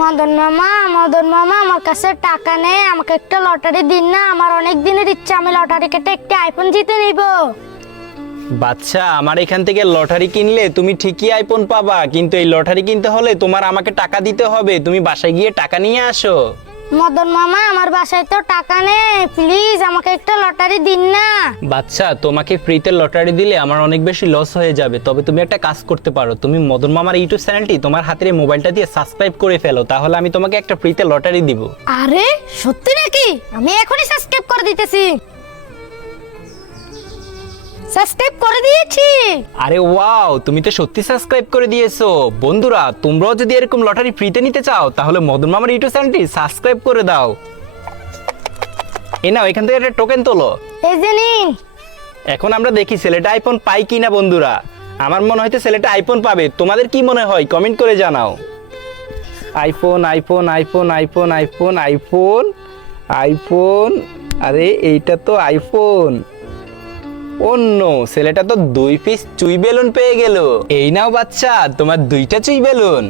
মদন মামা আমার কাছে টাকা নেই, আমাকে একটা লটারি দিন না, আমার অনেক দিনের ইচ্ছা আমি লটারি কেটে একটা আইফোন জিতে নিব। বাচ্চা, আমার এখান থেকে লটারি কিনলে তুমি ঠিকই আইফোন পাবা, কিন্তু এই লটারি কিনতে হলে তোমার আমাকে টাকা দিতে হবে। তুমি বাসায় গিয়ে টাকা নিয়ে আসো। মদন মামা আমার বাসায় তো টাকা নেই, প্লিজ আমাকে একটা লটারি দিন না। বাচ্চা, তোমাকে ফ্রিতে লটারি দিলে আমার অনেক বেশি লস হয়ে যাবে। তবে তুমি একটা কাজ করতে পারো, তুমি মদন মামার ইউটিউব চ্যানেলটি তোমার হাতের এই মোবাইলটা দিয়ে সাবস্ক্রাইব করে ফেলো, তাহলে আমি তোমাকে একটা ফ্রিতে লটারি দিব। আরে সত্যি নাকি? আমি এখনই সাবস্ক্রাইব করে দিতেছি। সাবস্ক্রাইব করে দিয়েছি। আরে ওয়াও, তুমি তো সত্যি সাবস্ক্রাইব করে দিয়েছো। বন্ধুরা, তোমরাও যদি এরকম লটারি ফ্রিতে নিতে চাও তাহলে মদন মামার ইউটিউব চ্যানেলটি সাবস্ক্রাইব করে দাও। নাও এখান থেকে একটা টোকেন তোলো। এই যে নিন। এখন আমরা দেখি ছেলেটা আইফোন পাই কিনা। বন্ধুরা, আমার মনে হয় ছেলেটা আইফোন পাবে। তোমাদের কি মনে হয় কমেন্ট করে জানাও। IPhone iPhone iPhone iPhone iPhone iPhone iPhone, আরে এইটা তো আইফোন। অন্য ছেলেটা তো 2 পিস চুই বেলুন পেয়ে গেল। এই নাও বাচ্চা, তোমার 2টা চুই বেলুন।